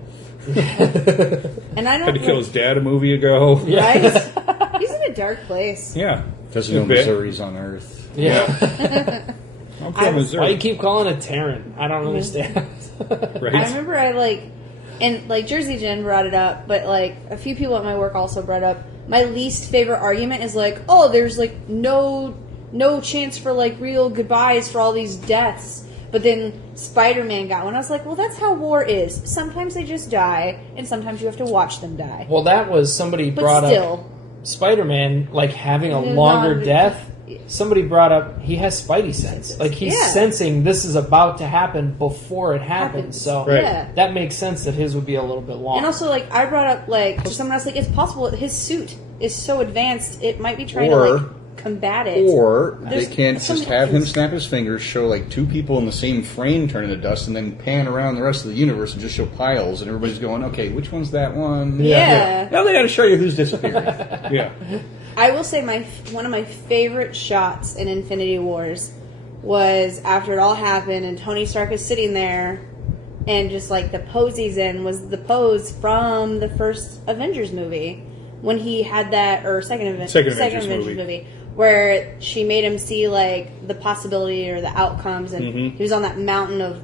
And I Had don't to kill his dad a movie ago. Yeah. right? He's in a dark place. Yeah. Doesn't A know bit. Missouri's on Earth. Yeah. I'm I from was- Missouri. Why you keep calling it Terran? I don't understand. Right? I remember and like Jersey Jen brought it up, but like a few people at my work also brought up. My least favorite argument is like, oh, there's like no chance for like real goodbyes for all these deaths. But then Spider-Man got one. I was like, well, that's how war is. Sometimes they just die, and sometimes you have to watch them die. Well, that was somebody But brought still. up Spider-Man, like, having a Yeah, longer longer- death. Somebody brought up he has Spidey sense. Like, he's Yeah. sensing this is about to happen before it happens. So Right. Yeah. that makes sense that his would be a little bit longer. And also, like, I brought up, like, to someone else, like, it's possible his suit is so advanced, it might be trying to, Or- like, combat it. Or There's they can't so just many have him options. snap his fingers, show like two people in the same frame turning to dust, and then pan around the rest of the universe and just show piles, and everybody's going, okay, which one's that one? Yeah. Now they got to show you who's disappearing. Yeah. I will say one of my favorite shots in Infinity Wars was after it all happened and Tony Stark is sitting there and just like the pose he's in was the pose from the first Avengers movie when he had that, or second Avengers movie where she made him see like the possibility or the outcomes, and he was on that mountain of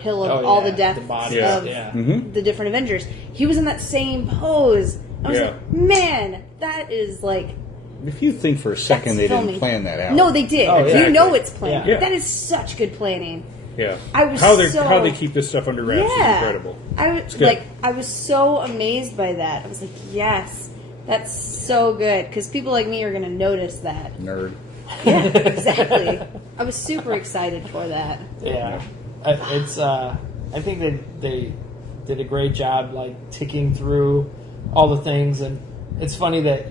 hill of Oh, all yeah, the deaths the bodies, of yeah. the different Avengers. He was in that same pose. I was Yeah. like, man, that is like. If you think for a second they That's didn't filming. plan that out. No, they did. Oh, yeah. You know it's planned. Yeah. That is such good planning. Yeah. I was how so- they keep this stuff under wraps Yeah, is incredible. I good. was so amazed by that. I was like, yes, that's so good because people like me are going to notice that. Nerd. Yeah, exactly. I was super excited for that. Yeah, it's. I think they did a great job, like ticking through all the things, and it's funny that,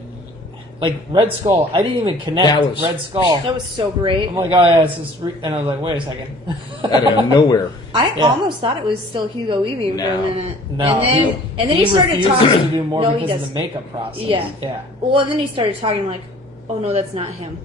like, Red Skull. I didn't even connect That was- Red Skull. That was so great. I'm like, oh yeah, it's just. And I was like, wait a second. Out of nowhere. I Yeah. almost thought it was still Hugo Weaving for a No. minute. No, and then he started refuses talking. to do more No, he because of does. the makeup process. Yeah. yeah. Well, and then he started talking. I'm like, oh no, that's not him.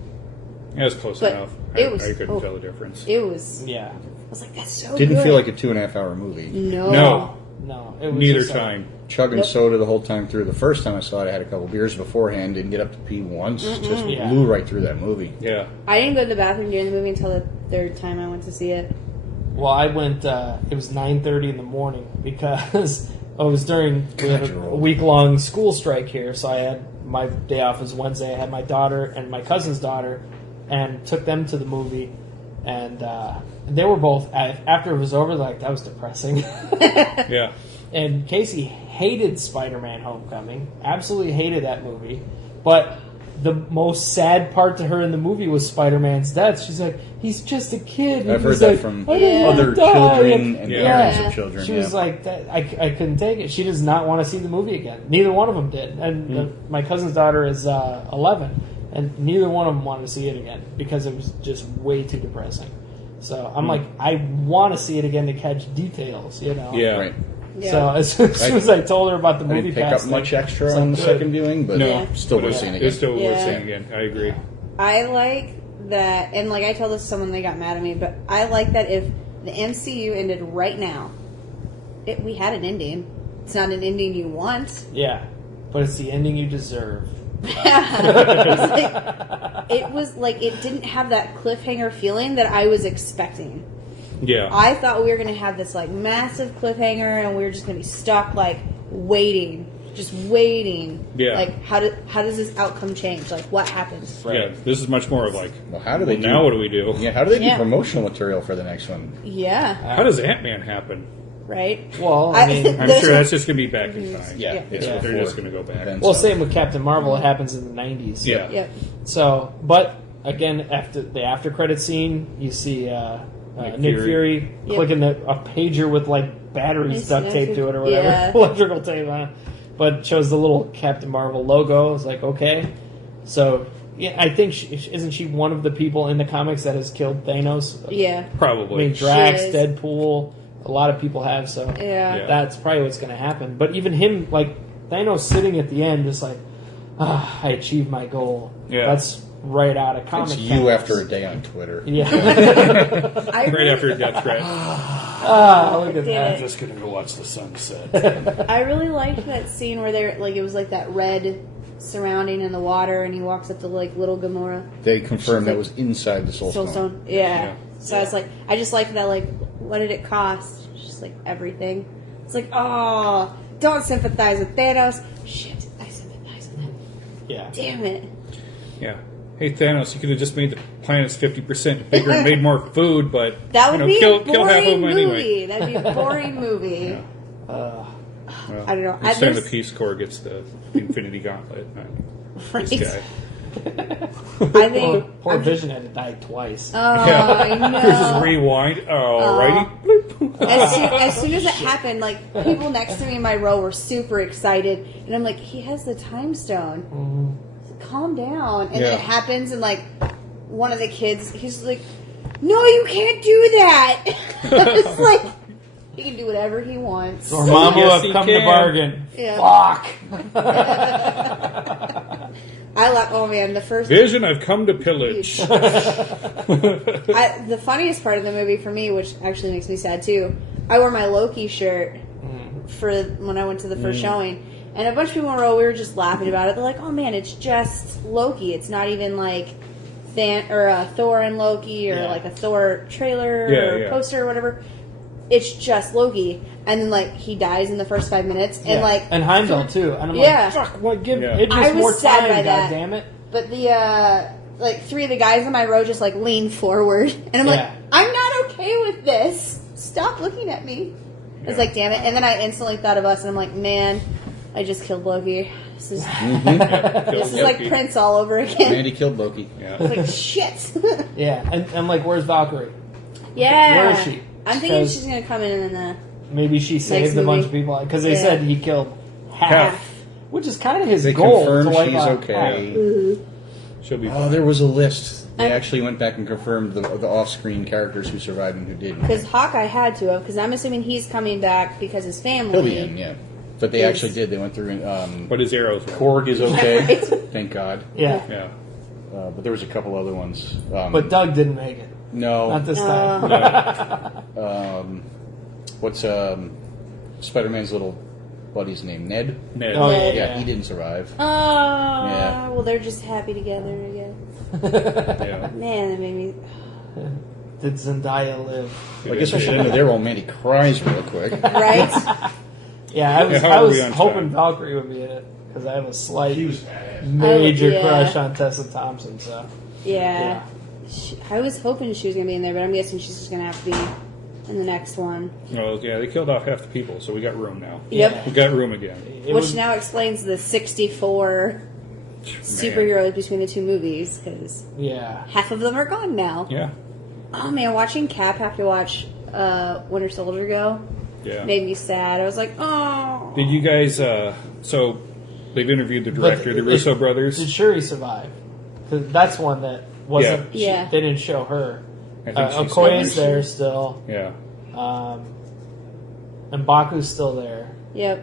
It was close But enough. it was- I couldn't oh. tell the difference. It was. Yeah. I was like, that's so. Didn't good. feel like a 2.5 hour movie. No. No. No, it was Neither just like- time. Chugging Nope. soda the whole time through. The first time I saw it, I had a couple beers beforehand. Didn't get up to pee once. Just Yeah. blew right through that movie. Yeah. I didn't go to the bathroom during the movie until the third time I went to see it. Well, I went. It was 9:30 in the morning because it was during we had God, you're a old. week-long school strike here. So I had my day off was Wednesday. I had my daughter and my cousin's daughter, and took them to the movie. And they were both after it was over. Like, that was depressing. Yeah. And Casey hated Spider-Man: Homecoming. Absolutely hated that movie. But the most sad part to her in the movie was Spider-Man's death. She's like, he's just a kid. I've And heard he's that like, from I don't wanna other die. children and Yeah. parents Yeah. of children. She yeah. was like, that, I couldn't take it. She does not want to see the movie again. Neither one of them did. And my cousin's daughter is 11, and neither one of them wanted to see it again because it was just way too depressing. So I'm like, I want to see it again to catch details, you know? Yeah. Right. Yeah. So as soon as I told her about the I movie didn't pick pass up much thing, extra it's on like, the good. second viewing, but No. Yeah. still worth It's- seeing It's again. still worth Yeah. seeing again. I agree. I like that, and like I told this to someone, they got mad at me, but I like that if the MCU ended right now, we had an ending. It's not an ending you want. Yeah, but it's the ending you deserve. It was like it didn't have that cliffhanger feeling that I was expecting. Yeah. I thought we were going to have this like massive cliffhanger, and we were just going to be stuck like waiting, just waiting. Yeah. Like how does this outcome change? Like what happens? Yeah. This is much more of like, Well, how do they do? now what do we do? Yeah, how do they do Yeah. promotional material for the next one? Yeah. How does Ant-Man happen? Right. Well, I mean, I'm There's sure a- that's just going to be back in time. Yeah, Yeah. it's Yeah. before They're just going to go back. events well, of- same with Captain Marvel. It happens in the 90s. Yeah. Yep. So, but again, after the after credit scene, you see Nick Fury clicking a pager with like batteries duct taped to it or whatever, electrical tape on it. But shows the little Captain Marvel logo. It's like, okay. So, yeah, I think, isn't she one of the people in the comics that has killed Thanos? Yeah. Probably. I mean, Drax, Deadpool, a lot of people have, so that's probably what's going to happen. But even him, like, Thanos sitting at the end, just like, I achieved my goal. Yeah. That's right out of comic. It's you after a day on Twitter. Yeah. Right after a death threat. Look at that. I'm just going to go watch the sunset. I really liked that scene where they're like, it was like that red surrounding in the water, and he walks up to like little Gamora. They confirmed that was inside the Soul Stone. Yeah. So I was like, I just like that. Like, what did it cost? Just like everything. It's like, oh, don't sympathize with Thanos. Shit, I sympathize with him. Yeah. Damn it. Yeah. Hey, Thanos, you could have just made the planets 50% bigger and made more food, but That would be kill a boring half of them movie. anyway. That'd be a boring movie. Well, I don't know. This time the Peace Corps gets the Infinity Gauntlet. Not this guy. I think Poor Vision had to die twice. I know. Here's his rewind. Alrighty. As soon as it happened, like, people next to me in my row were super excited, and I'm like, he has the time stone. Calm down. And then it happens, and like one of the kids, he's like, no, you can't do that. It's like, he can do whatever he wants. Or Mom will Yes, have come he to can. bargain. Yeah. Fuck. I like, oh man, the first Vision, I've come to pillage. the funniest part of the movie for me, which actually makes me sad too, I wore my Loki shirt for when I went to the first showing, and a bunch of people in a row, we were just laughing about it. They're like, oh man, it's just Loki. It's not even like Thor and Loki, or like a Thor trailer or poster or whatever. It's just Loki. And then, like, he dies in the first 5 minutes. And, like... And Heimdall, too. And I'm like, fuck, what, give Idris I was more sad time, by that. goddammit. But the, like, 3 of the guys in my row just, like, leaned forward. And I'm like, I'm not okay with this. Stop looking at me. I was like, damn it. And then I instantly thought of us, and I'm like, man, I just killed Loki. This is, this is like Prince all over again. Randy killed Loki. Yeah. I was like, shit. Yeah, and I'm like, where's Valkyrie? Yeah. Where is she? I'm thinking she's going to come in and then maybe she saved a bunch of people. Because they said he killed half. Which is kind of his They goal. confirmed to wipe she's out okay. half. She'll be Oh, there was a list. They actually went back and confirmed the off-screen characters who survived and who didn't. because Hawkeye had to have, because I'm assuming he's coming back because his family. He'll be in, yeah. But they actually did. They went through and... But his arrows were... Korg is okay. Thank God. Yeah. Yeah. But there was a couple other ones. But Doug didn't make it. No. Not this time. What's Spider-Man's little buddy's name? Ned? Ned. Oh, Yeah, he didn't survive. Yeah. Well, they're just happy together, I guess. Yeah. Man, that made me... Did Zendaya live? I guess we should end with their romantic cries real quick. Right? Yeah, how I are was we on hoping time? Valkyrie would be in it. Because I have a slight badass. major Yeah. crush on Tessa Thompson. So Yeah. I was hoping she was going to be in there, but I'm guessing she's just going to have to be in the next one. Well, yeah, they killed off half the people, so we got room now. Yep. We got room again. It Which was- now explains the 64 superheroes between the two movies, because Yeah. half of them are gone now. Yeah. Oh man, watching Cap have to watch Winter Soldier go Yeah. made me sad. I was like, oh. Did you guys, so they've interviewed the director, the Russo brothers. Did Shuri survive? 'Cause that's one that wasn't. Yeah. They didn't show her. I think she's Okoye's still- there still. Yeah. And Baku's still there. Yep.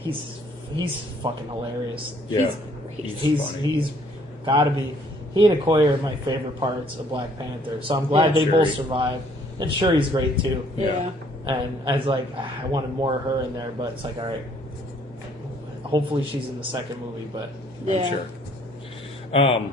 He's fucking hilarious. Yeah. He's funny. he's got to be. He and Okoye are my favorite parts of Black Panther. So I'm glad Yeah, they both Shuri. survived. And Shuri's great too. Yeah. And I was like, I wanted more of her in there, but it's like, all right. Hopefully she's in the second movie, but Yeah. I'm sure.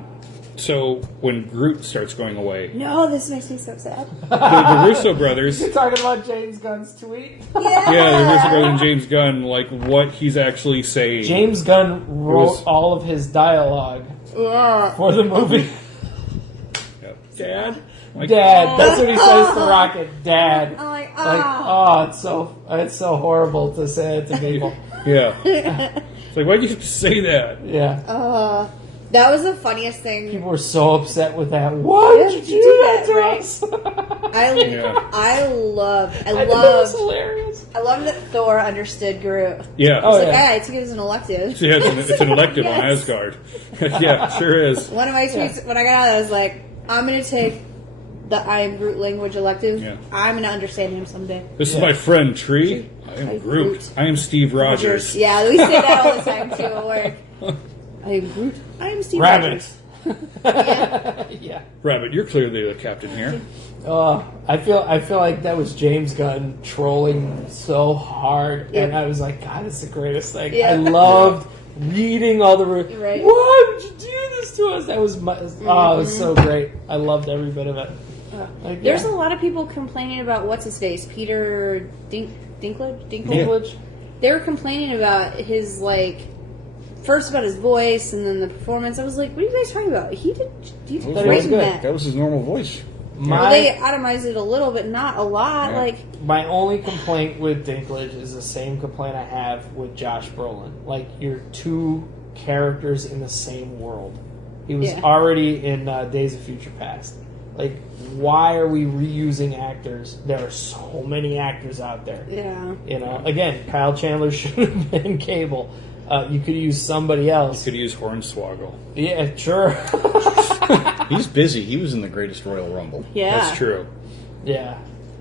So when Groot starts going away, No, this makes me so sad. the Russo brothers, you're talking about James Gunn's tweet. Yeah. yeah, the Russo brothers and James Gunn, like what he's actually saying. James Gunn wrote was- all of his dialogue Yeah. for the movie. Yep. Dad, like, Dad, that's what he says to Rocket. Dad. I'm like, Like, oh. it's so horrible to say it to people. Yeah. It's like, why'd you have to say that? Yeah. That was the funniest thing. People were so upset with that. Why did you do that to right? us? I loved That was hilarious. I loved that Thor understood Groot. Yeah. Oh, Like, yeah. I took it as an elective. Yeah, it's an elective on Yes. Asgard. Yeah, sure is. One of my tweets when I got out, I was like, I'm gonna take the I am Groot language elective. Yeah. I'm gonna understand him someday. This is my friend Tree. I am Groot. I am Steve Rogers. Yeah, we say that all the time too at work. I am Groot. I am Steve Rabbit. Rogers. Yeah. Rabbit, you're clearly the captain here. I feel like that was James Gunn trolling so hard, and I was like, God, it's the greatest thing. Yeah. I loved reading all the Right. Why would you do this to us? That was it was so great. I loved every bit of it. Like, There's a lot of people complaining about what's his face, Peter Dinklage. Dinklage. They were complaining about his first about his voice and then the performance. I was like, what are you guys talking about? He did That great was in good. that. That was his normal voice. Well, they atomized it a little, but not a lot. Yeah. My only complaint with Dinklage is the same complaint I have with Josh Brolin. Like, you're two characters in the same world. He was already in Days of Future Past. Like, why are we reusing actors? There are so many actors out there. Yeah. You know, again, Kyle Chandler should have been Cable. You could use somebody else. You could use Hornswoggle. Yeah, sure. He's busy. He was in the Greatest Royal Rumble. Yeah. That's true. Yeah.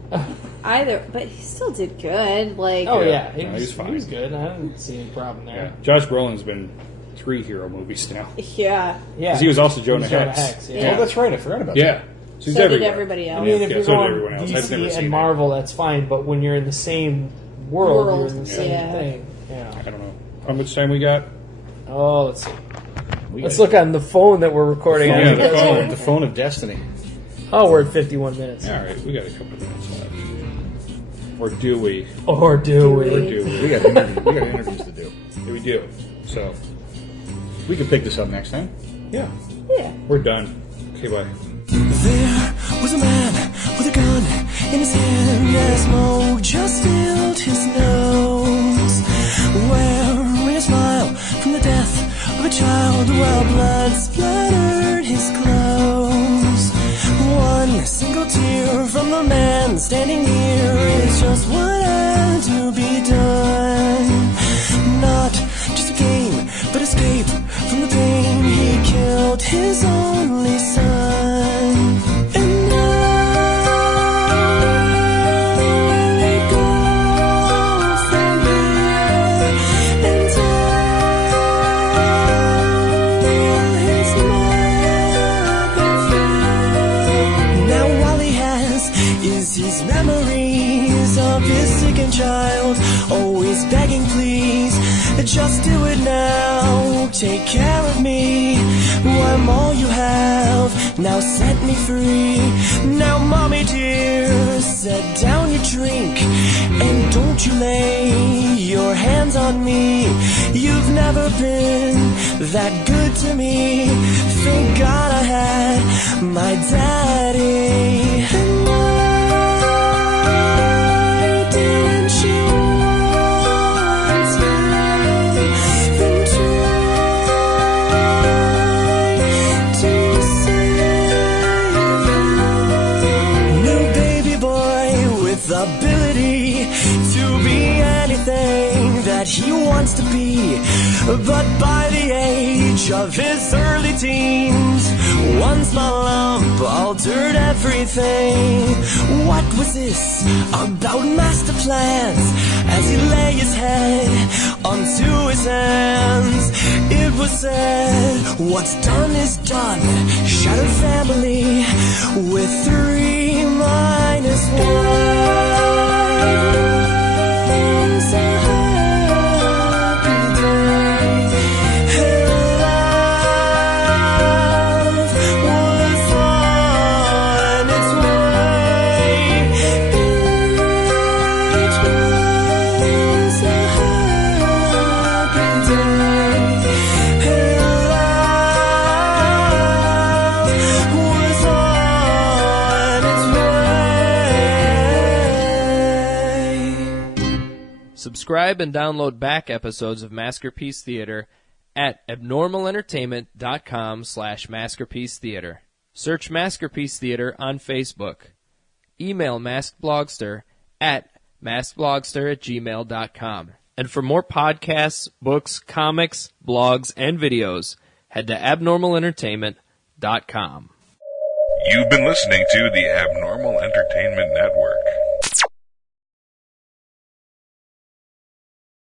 But he still did good. Like, Oh, yeah. No, he's fine. He was good. I didn't see any problem Yeah. there. Josh Brolin's been 3 hero movies now. yeah. Yeah. 'Cause he was also Jonah He was Hex. yeah. Oh, that's right. I forgot about Yeah. that. So he's So did everywhere. everybody else. I mean, if Yeah, you're so did going everyone else. I've never DC seen and it. Marvel, that's fine. But when you're in the same world, you're in the same yeah. thing. Yeah. I don't know. How much time we got? Oh, let's see. Let's look on the phone that we're recording on. Yeah, the phone. The phone of destiny. Oh, we're at 51 minutes. All right, we got a couple of minutes left. Or do we? Or do Or we? do We we? got interviews to do. We do. So, We can pick this up next time. yeah, Yeah. we're done. Okay, bye. There was a man with a gun in his hand as smoke just filled his nose, wearing a smile from the death of a child while blood splattered his clothes. One single tear from the man standing near is just what had to be done. Not just a game, but escape from the pain. He killed his only son. And I let go from here and tell his mother fair. Now all he has is his memories of his sickened child, always begging please, just do it now, take care of me, I'm all you have, now set me free. Now mommy dear, set down your drink, and don't you lay your hands on me. You've never been that good to me, thank God I had my daddy. And why didn't you want him and try to save him? No baby boy with ability to be anything that he wants to be, but by the age of his early teens, one small lump altered everything. What was this about master plans? As he lay his head onto his hands, it was said, what's done is done. Shattered family with 3 minus 1. So happy day. Her love was on its way. It was a happy day. Her love was on its way. Subscribe and download back episodes of Maskerpiece Theater at abnormalentertainment.com/Maskerpiece Theater. Search Maskerpiece Theater on Facebook. Email maskedblogster at maskedblogster@gmail.com. And for more podcasts, books, comics, blogs, and videos, head to abnormalentertainment.com. You've been listening to the Abnormal Entertainment Network.